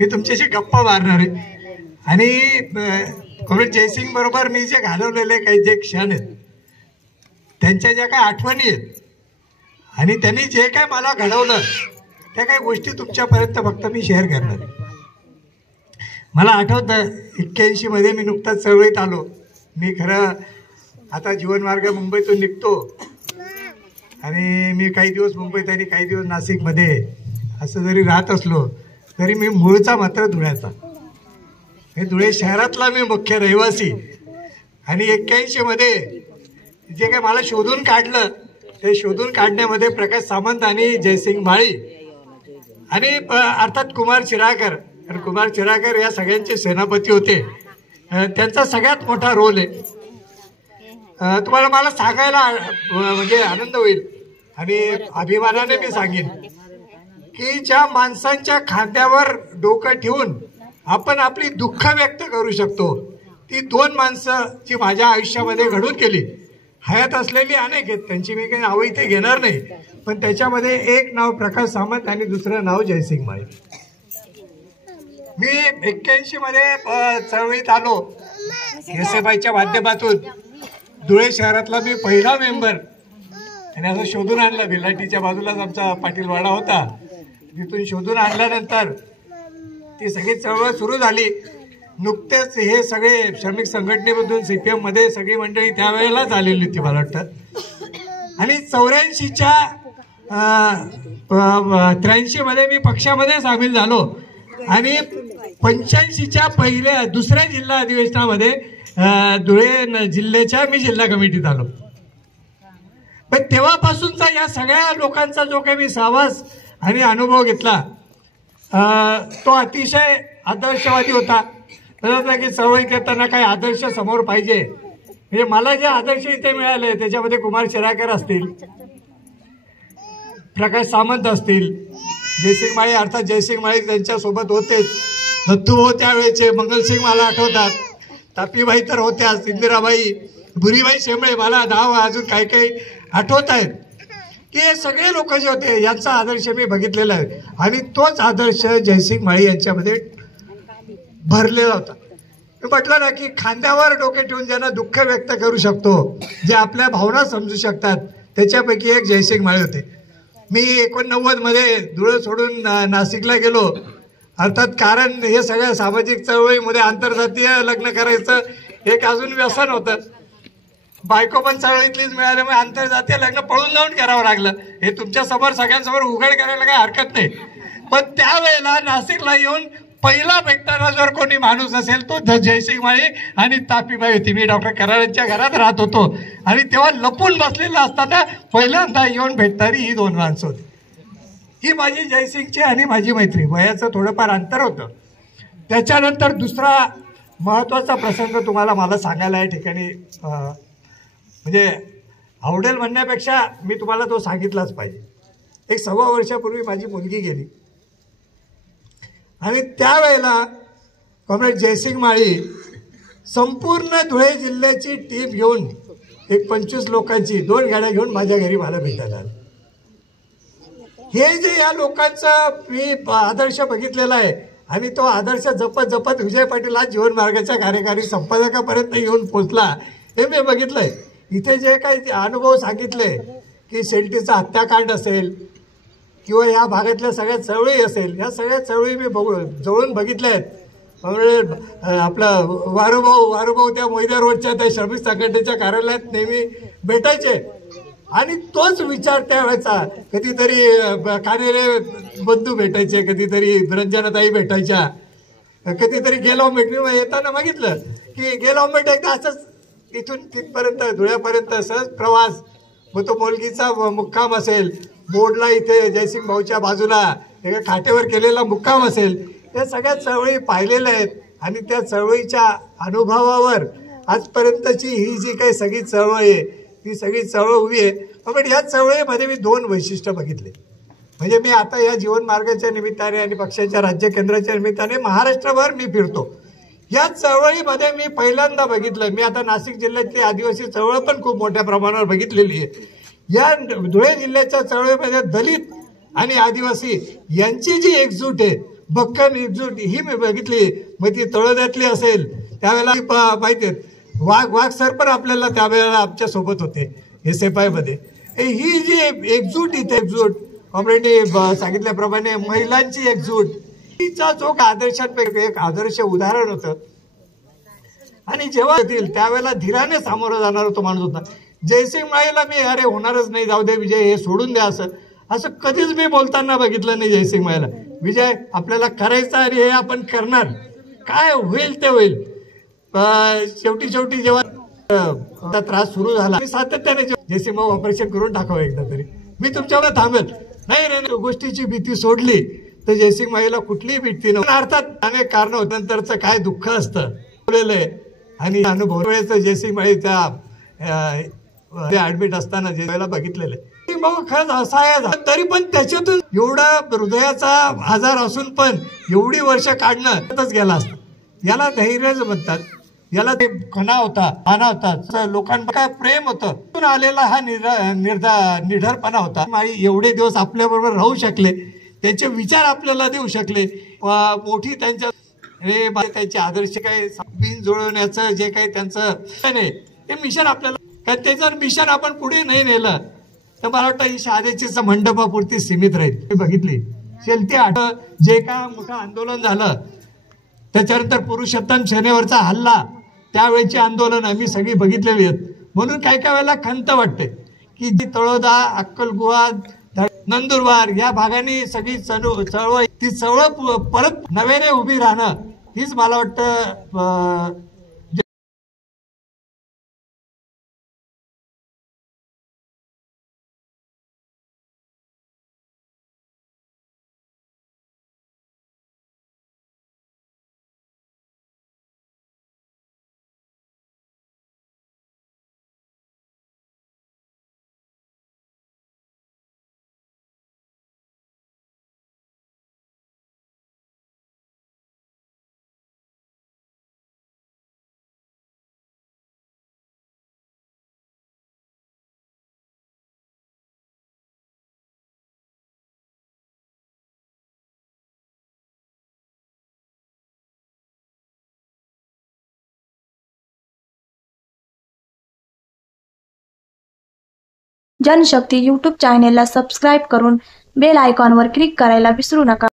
मी तुमच्याशी गप्पा मारणार आहे आणि कॉम्रेड जयसिंग बरोबर मी जे घालवलेले काही जे क्षण आहेत त्यांच्या ज्या काही आठवणी आहेत आणि त्यांनी जे काय मला घडवलं त्या काही गोष्टी तुमच्यापर्यंत फक्त मी शेअर करणार आहे. मला आठवतं 81 मध्ये मी नुकताच चळवळीत आलो. मी खरं आता जीवनमार्ग मुंबईतून निघतो आणि मी काही दिवस मुंबईत आणि काही दिवस नाशिकमध्ये असं जरी राहत असलो तरी मी मूळचा मात्र धुळ्याचा. हे धुळे शहरातला मी मुख्य रहिवासी आणि 81 मध्ये जे काय मला शोधून काढलं ते शोधून काढण्यामध्ये प्रकाश सामंत आणि जयसिंग माळी आणि अर्थात कुमार चिराकर. कारण कुमार चिराकर या सगळ्यांचे सेनापती होते. त्यांचा सगळ्यात मोठा रोल आहे. तुम्हाला मला सांगायला म्हणजे आनंद होईल आणि अभिमानाने मी सांगेन की ज्या माणसांच्या खांद्यावर डोकं ठेवून आपण आपली दुःख व्यक्त करू शकतो ती दोन माणसं जी माझ्या आयुष्यामध्ये घडून गेली. हयात असलेली अनेक आहेत, त्यांची मी काही नावं इथे घेणार नाही, पण त्याच्यामध्ये एक नाव प्रकाश सामंत आणि दुसरं नाव जयसिंग माळी. मी 81 मध्ये चळवळीत आलो. SFIच्या माध्यमातून धुळे शहरातला मी पहिला मेंबर आणि असं शोधून आणलं. भिलाटीच्या बाजूलाच आमचा पाटीलवाडा होता. तिथून शोधून आणल्यानंतर ती सगळी चळवळ सुरू झाली. नुकतेच हे सगळे श्रमिक संघटनेमधून CPM मध्ये सगळी मंडळी त्यावेळेलाच आलेली होती मला वाटतं. आणि 84च्या 83 मध्ये मी पक्षामध्ये सामील झालो आणि 85च्या दुसऱ्या जिल्हा अधिवेशनामध्ये धुळे जिल्ह्याच्या मी जिल्हा कमिटीत आलो. पण तेव्हापासूनचा या सगळ्या लोकांचा जो काही मी सहवास आणि अनुभव घेतला तो अतिशय आदर्शवादी होता. की चळवळी करताना काही आदर्श समोर पाहिजे. म्हणजे मला जे आदर्श इथे मिळाले त्याच्यामध्ये कुमार चिराकर असतील, प्रकाश सामंत असतील, जयसिंग माळी अर्थात जयसिंग माळी त्यांच्यासोबत होतेच. दत्तूभाऊ त्यावेळेचे, मंगलसिंग मला आठवतात, तापीबाई तर होत्याच, इंदिराबाई, भुरीबाई शेंबळे, मला नाव अजून काही काही आठवत आहेत की हे सगळे लोक जे होते यांचा आदर्श मी बघितलेला आहे आणि तोच आदर्श जयसिंग माळी यांच्यामध्ये भरलेला होता. मी म्हटलं ना की खांद्यावर डोके ठेवून ज्यांना दुःख व्यक्त करू शकतो, जे आपल्या भावना समजू शकतात, त्याच्यापैकी एक जयसिंग माळी होते. मी 89 मध्ये धुळे सोडून नाशिकला गेलो. अर्थात कारण हे सगळ्या सामाजिक चळवळीमध्ये आंतरजातीय लग्न करायचं एक अजून व्यसन होतं. बायको पण चळवळीतलीच मिळाल्यामुळे आंतरजातीय लग्न पळून जाऊन करावं लागलं. हे तुमच्या समोर सगळ्यांसमोर उघड करायला काही हरकत नाही. पण त्यावेळेला नाशिकला येऊन पहिला भेटणारा जर कोणी माणूस असेल तो जयसिंग माळी आणि तापीबाई होती. मी डॉक्टर कराडांच्या घरात राहत होतो आणि तेव्हा लपून बसलेलं असताना पहिल्यांदा येऊन भेटणारी ही दोन माणसं होती. ही माझी जयसिंगची आणि माझी मैत्री. वयाचं थोडंफार अंतर होतं. त्याच्यानंतर दुसरा महत्त्वाचा प्रसंग तुम्हाला मला सांगायला या ठिकाणी म्हणजे आवडेल म्हणण्यापेक्षा मी तुम्हाला तो सांगितलाच पाहिजे. 1.25 वर्षापूर्वी माझी मुलगी गेली आणि त्यावेळेला कॉम्रेड जयसिंग माळी संपूर्ण धुळे जिल्ह्याची टीम घेऊन एक 25 लोकांची 2 गाड्या घेऊन माझ्या घरी मला भेटायला आले. हे जे या लोकांचा मी आदर्श बघितलेला आहे आणि तो आदर्श जपत जपत विजय पाटील आज जीवन मार्गाच्या कार्यकारी संपादकापर्यंत येऊन पोचला हे मी बघितलंय. इथे जे काही अनुभव सांगितले की शेल्टीचा हत्याकांड असेल किंवा या भागातल्या सगळ्या चळवळी असेल, या सगळ्या चळवळी मी जवळून बघितल्या आहेत. आपलं वारुभाऊ त्या मोयदा रोडच्या त्या श्रमिक संघटनेच्या कार्यालयात नेहमी भेटायचे आणि तोच विचार त्यावेळेचा. कधीतरी कानेरे बंधू भेटायचे, कधीतरी रंजनाताई भेटायच्या, कधीतरी गेलॉमेट. मी येताना बघितलं की गेलॉमेट एकदा असंच इथून तिथपर्यंत धुळ्यापर्यंत सहज प्रवास. मग तो मोलगीचा मुक्काम असेल, बोर्डला इथे जयसिंग भाऊच्या बाजूला एका खाटेवर केलेला मुक्काम असेल, या सगळ्या चळवळी पाहिलेल्या आहेत आणि त्या चळवळीच्या अनुभवावर आजपर्यंतची ही जी काही सगळी चळवळ आहे ती सगळी चळवळ उभी आहे. पण या चळवळीमध्ये मी 2 वैशिष्ट्य बघितले. म्हणजे मी आता या जीवन मार्गाच्या निमित्ताने आणि पक्षाच्या राज्य केंद्राच्या निमित्ताने महाराष्ट्रभर मी फिरतो. या चळवळीमध्ये मी पहिल्यांदा बघितलं, मी आता नाशिक जिल्ह्यातली आदिवासी चळवळ पण खूप मोठ्या प्रमाणावर बघितलेली आहे. या धुळे जिल्ह्याच्या चळवळीमध्ये दलित आणि आदिवासी यांची जी एकजूट आहे भक्कम एकजूट ही मी बघितली. मग ती तळोद्यातली असेल त्यावेळेला माहिती आहे वाघ सर पण आपल्याला त्यावेळेला आमच्या सोबत होते SFI मध्ये. ही जी एकजूट इथे एकजूट कॉम्रेडने सांगितल्याप्रमाणे महिलांची एकजूट हिचा जो आदर्शांपैकी एक आदर्श उदाहरण होतं. आणि जेव्हा येतील त्यावेळेला धीराने सामोरं जाणार तो माणूस होता. जयसिंग माळीला मी अरे होणारच नाही जाऊ दे विजय हे सोडून द्या असं कधीच मी बोलताना बघितलं नाही जयसिंग माळीला. विजय आपल्याला करायचा आणि हे आपण करणार काय होईल ते होईल. शेवटी जेव्हा त्रास सुरू झाला सातत्याने जयसिंग भाऊ ऑपरेशन करून टाकावं एकदा तरी मी तुमच्यावर थांबेल नाही रे गोष्टीची भीती सोडली तर जयसिंग माळीला कुठलीही भीती नव्हती. अर्थात अनेक कारण होत नंतरचं काय दुःख असतं आणि अनुभव वेळेचं जयसिंग माळी त्या ऍडमिट असताना जेवायला बघितलेलं आहे भाऊ खरंच असहाय झाला तरी पण त्याच्यातून एवढा हृदयाचा आजार असून पण एवढी वर्ष काढणं गेला असतं. याला धैर्यच म्हणतात. याला ते कणा होता लोकांना काय प्रेम होतं आलेला हा निडरपणा होता. माळी एवढे दिवस आपल्या बरोबर राहू शकले त्यांचे विचार आपल्याला देऊ शकले मोठी त्यांचे आदर्श काय बिन जुळवण्याचं जे काही त्यांचं ते मिशन आपल्याला ते जर मिशन आपण पुढे नाही नेलं तर मला वाटतं ही शहादेची मंडपापुरती सीमित राहील. बघितली शेलती जे काय मोठं आंदोलन झालं त्याच्यानंतर पुरुषोत्तम सेनेवरचा हल्ला त्यावेळेची आंदोलन आम्ही सगळी बघितलेली आहेत. म्हणून काही वेळेला खंत वाटते की जी तळोदा अक्कलकुवा नंदुरबार या भागाने सगळी चळवळ ती चळवळ परत नव्याने उभी राहणं हीच मला वाटतं. जनशक्ती यूट्यूब चॅनेलला सबस्क्राईब करून बेल आयकॉनवर क्लिक करायला विसरू नका.